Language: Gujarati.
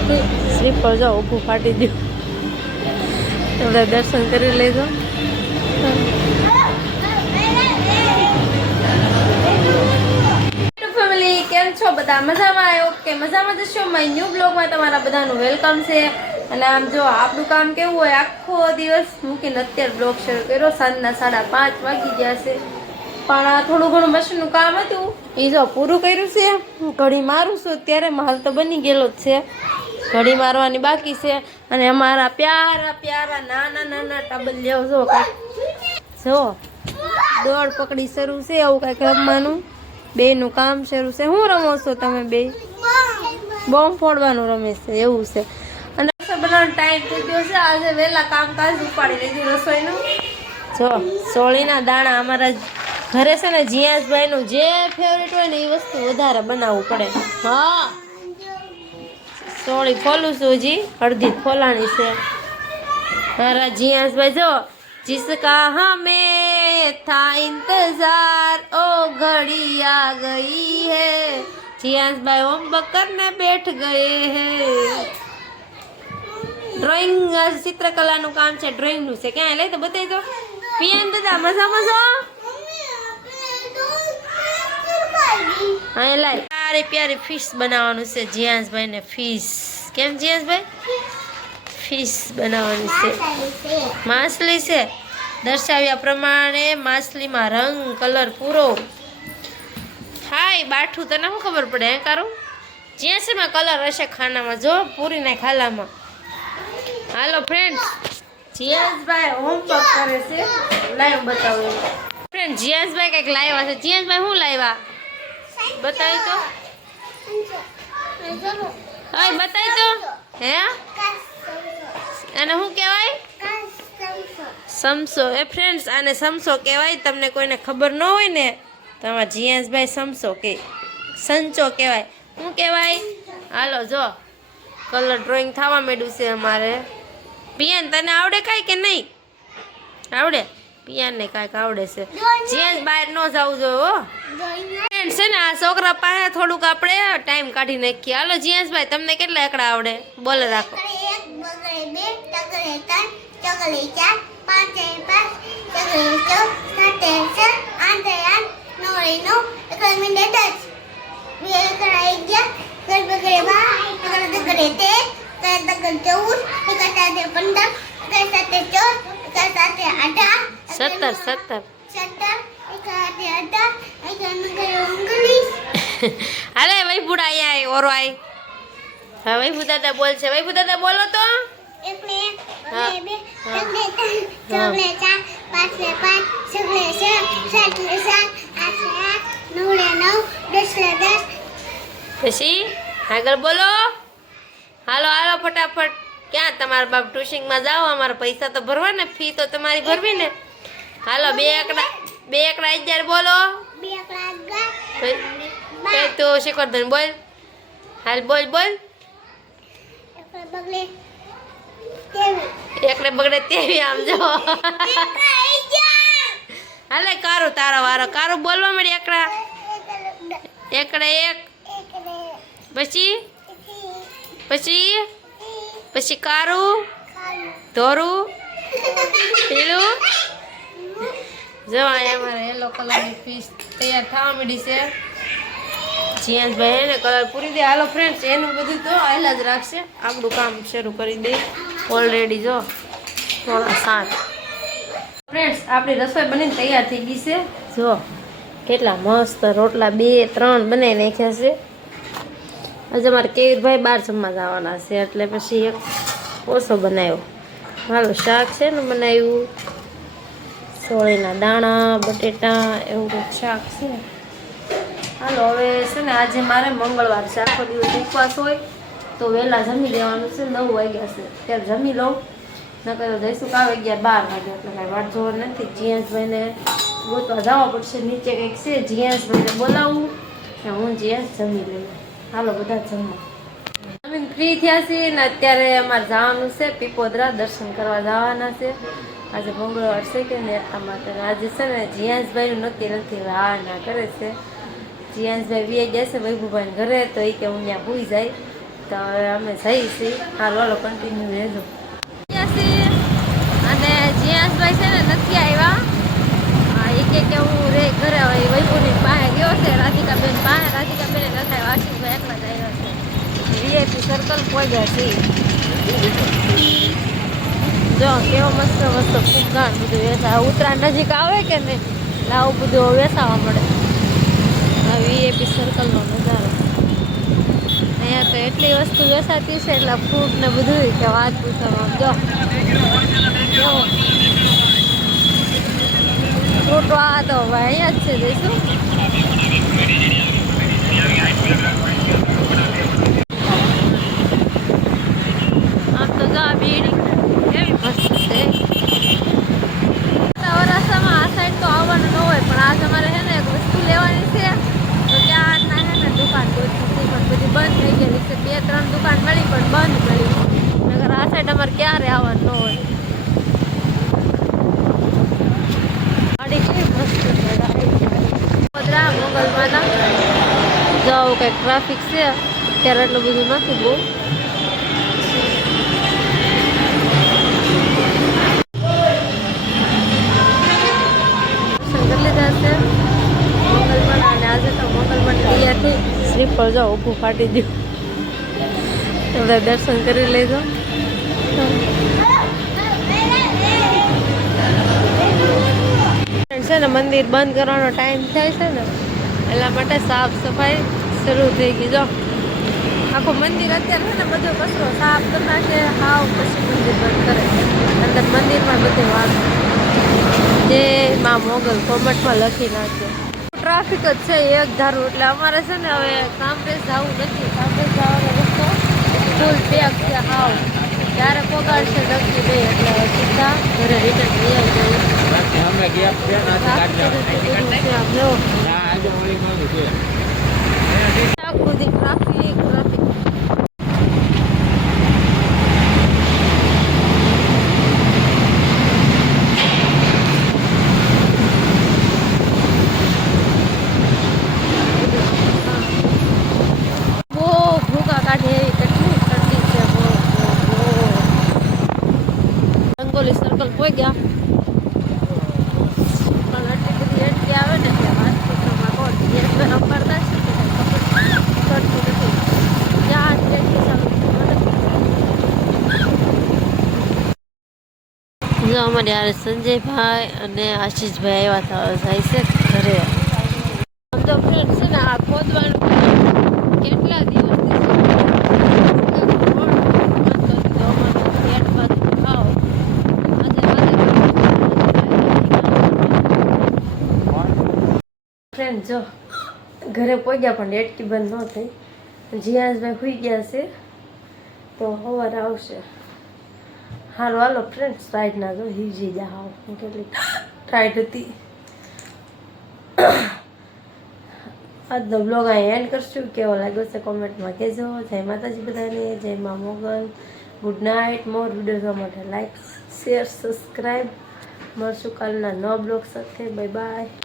અહીંયાથી શ્રીફળ જો ઊભું ફાટી દઉં, બધા દર્શન કરી લેજો. ફેમિલી કેમ છો બધા? મજામાં? ઓકે, મજામાં જશો. મારી ન્યૂ બ્લોગમાં તમારા બધાનું વેલકમ છે. અને આમ જો આપણું કામ કેવું હોય, આખો દિવસ મૂકીને અત્યારે બ્લોગ શરૂ કર્યો. સાંજના 5:30 વાગી ગયા છે, પણ થોડું ઘણું મશીનનું કામ હતું એ જો પૂરું કર્યું છે. ઘડી મારું છું ત્યારે માલ તો બની ગયેલો જ છે, ઘડી મારવાની બાકી છે. અને અમારા પ્યારા પ્યારા નાના નાના ટાબલિયાઓ જો કાંઈક જો દોડ પકડી શરૂ છે, એવું કાંઈક રમવાનું બેનું કામ શરૂ છે. શું રમો છો તમે બે? બોમ્બ ફોડવાનું રમે છે, એવું છે. અને રસોઈ બનાવવાનો ટાઈમ થઈ ગયો છે. આજે વહેલા કામકાજ ઉપાડી લીધું રસોઈનું. જો સોળીના દાણા અમારા ઘરે છે ને, જીયાસભાઈનું જે ફેવરેટ હોય ને એ વસ્તુ વધારે બનાવવું પડે. હા, સોળી ખોલું છું, હજી અડધી ખોલાણી છે. મારા જીયાસભાઈ જો जिसका हमें था इंतजार ओ घड़ी आ गई है, जियासभाई होमवर्क करने बैठ गए हैं. ડ્રોઈંગ ચિત્રકલાનું કામ છે, ડ્રોઈંગનું છે. ક્યાં લઈ તો બતાવી દો. પિયન દાદા મજા મજા. હા લાય, પ્યારી પ્યારી ફિશ બનાવવાનું છે જીયાસભાઈ ને. ફિશ કેમ જીયાસભાઈ? ફિશ બનાવવાની છે, માછલી છે. દર્શાવ્યા પ્રમાણે માછલીમાં રંગ કલર પૂરો. હાય બાઠું, તને શું ખબર પડે? હે કારું જ્યાં છે માં કલર હશે ખાનામાં, જો પૂરી નાખ ખાલામાં. હાલો ફ્રેન્ડ્સ, જીયાસભાઈ હોમવર્ક કરે છે. લાઈવ બતાવું ફ્રેન્ડ. જીયાસભાઈ કંઈક લાવ્યા છે. જીયાસભાઈ શું લાવ્યા બતાવી તો. હા બતાવી તો. હે અને શું કહેવાય? સમસો. એ ફ્રેન્ડ્સ આને સમસો કહેવાય. તમને કોઈને ખબર ન હોય ને તો આમાં જીયાસભાઈ સમસો કે સંચો કહેવાય. શું કહેવાય? હાલો જો કલર ડ્રોઈંગ થવા માંડ્યું છે અમારે. પિયાન તને આવડે કાંઈ કે નહીં આવડે? પિયાનને કાંઈક આવડે છે. જીયાસ બહાર ન જવું જોઈએ ફ્રેન્ડ્સ. છે ને આ છોકરા પાસે થોડુંક આપણે ટાઈમ કાઢી નાખીએ. હાલો જીયાસભાઈ, તમને કેટલા એકડા આવડે બોલે રાખો. સત્તર. અરે વૈભુ અહીંયા ઓરો આય. હા વૈભુ દાદા બોલ છે. વૈભુ દાદા બોલો તો. પછી આગળ બોલો. હાલો હાલો ફટાફટ. ક્યાં તમારા બાપ ટ્યુશનમાં જાઓ? અમારા પૈસા તો ભરવા ને, ફી તો તમારી ભરવી ને. હાલો 2 એકડા 11 બોલો. તો શીખવર્ધન બોલ. હાલ બોલ બોલ. એકડે બગડે તેવી આમ જો. હાલે કારું તારો વારો. કારું બોલવા મળી. એકડે 1 પછી કારું ધોરું પીળું. જો અમારે યલો કલરની ફિશ તૈયાર થવા માંડી છે. જીયાસભાઈ એને કલર પૂરી દે. હાલો ફ્રેન્ડ્સ, એનું બધું તો આયલા જ રાખશે. આપણું કામ શરૂ કરી દે ઓલરેડી. જો 7 ફ્રેન્ડ્સ, આપણી રસોઈ બનીને તૈયાર થઈ ગઈ છે. જો કેટલા મસ્ત રોટલા 2-3 બનાવી નાખ્યા છે. આજે અમારે કેવીરભાઈ બહાર જમવા જવાના છે, એટલે પછી એક ઓછો બનાવ્યો. હાલો શાક છે ને બનાવ્યું, સોળીના દાણા બટેટા એવું કંઈક શાક છે. હાલો હવે છે ને, આજે મારે મંગળવાર છે, આખો દિવસ ઉપવાસ હોય તો વહેલા જમી લેવાનું છે. 9 વાગ્યા છે ત્યારે જમી લઉં, નકર જઈશું કાં 11-12 વાગે, એટલે કાંઈ વાટ જોવા નથી. જીયાસભાઈને ગોતવા જવા પડશે. નીચે કંઈક છે, જીયાસભાઈને બોલાવું ને હું જીયાસ જમી લઉં. હાલો બધા જમવા. જમીન ફ્રી થયા છીએ ને અત્યારે અમારે જવાનું છે પીપોદરા, દર્શન કરવા જવાના છે. આજે મંગળવાર છે કે ને એટલા માટે. આજે છે ને જીયાસભાઈનું નથી હા ના કરે છે. જીયાસભાઈ વી જશે વૈભુભાઈને ઘરે, તો એ કે હું ત્યાં ભૂઈ જાય તો હવે અમે જઈએ છીએ. હાલ વાલો કન્ટિન્યુ રહેજો. અને જીયાસભાઈ છે ને નથી આવ્યા. એ કે હું રે ઘરે હવે વૈભવની પાસે ગયો છે રાધિકાબેન પાસે. રાધિકાબેન ન થાય આશીષભાઈ એકલા જ આવ્યા છે. વીઆઈપી સર્કલ પહોંચ્યા છે. જો કેવો મસ્ત મસ્ત ફૂગગાન બધું વેચા. ઉત્તરાયણ નજીક આવે કે નહીં એટલે આવું બધું વેચાવા મળે. આ વીઆઈપી સર્કલનો નજારો. અહીંયા તો એટલી વસ્તુ વેચાતી છે એટલે ફ્રૂટ ને બધું કે વાત પૂછવામાં. જો ફ્રૂટ આ તો હવે અહીંયા જ છે. જઈશું આમ તો જો આ બીડી કેવી મસ્ત છે. વરાસામાં આ સાઈડ તો આવવાનું ન હોય પણ આજ અમારે છે ને એક વસ્તુ લેવાની છે તો ક્યારના છે ને દુકાન ગોતી પણ બધી બંધ થઈ ગયેલી છે. 2-3 દુકાન મળી પણ બંધ મળી. નગર આ સાઈડ અમારે ક્યારે આવવાનું ન હોય. ગાડી કેવી મસ્ત છે. વડોદરા મોગલમાના જાઓ કંઈક ટ્રાફિક છે અત્યારે એટલું બધું નથી બહુ. મોગલમાના અને આજે તો મોગલમાની તૈયારથી સ્લીપર જાઓ ઊભું ફાટી ગયું. એટલે દર્શન કરી લેજો. છે ને મંદિર બંધ કરવાનો ટાઈમ થાય છે ને એટલા માટે સાફ સફાઈ શરૂ થઈ ગઈ. જો આખું મંદિર અત્યારે છે ને બધો કચરો સાફ કરી નાખે હાવ પછી મંદિર બંધ કરે. અંદર મંદિરમાં બધી વાત જે માં મોગલ કોમેન્ટમાં લખી નાખે. ટ્રાફિક જ છે એક ધારું એટલે અમારે છે ને હવે કામરેજ જવું નથી. કામરેજ જવાનો રસ્તો ફૂલ પેક છે હાવ. ત્યારે પોગાડશે નક્કી નહીં એટલે સીધા ઘરે રિટર્ન લઈ આવી જઈએ. ટ્રાફિક સર્કલ પોઈ ગયા પણ આટલી બધી એન્ટ્રી આવે ને કે રાજકોટમાં કોણ નંબરતા છે કરતું નથી. જ્યાં જો અમારે યાર સંજયભાઈ અને આશીષભાઈ આવ્યા હતા જાય છે ઘરે. આમ તો ફ્રેન્ડ છે ને આ ખોદવાનું કેટલા દિવસથી ફ્રેન્ડ જો ઘરે પહોંચ્યા પણ એટકી બંધ ન થઈ. જીયાસભાઈ સુઈ ગયા છે તો સવારે આવશે. હાલો હાલો ફ્રેન્ડ્સ ટાઈટ ના જો હિજી જા હાવ હું કેટલી ટાઈટ હતી. આજનો બ્લોગ અહીં એન્ડ કરશું. કેવો લાગ્યો છે કોમેન્ટમાં કહેજો. જય માતાજી બધાને. જય મા Mogal. Good night. More video જોવા માટે લાઈક શેર સબસ્ક્રાઈબ. મળશું કાલના નવા બ્લોગ સાથે. Bye bye.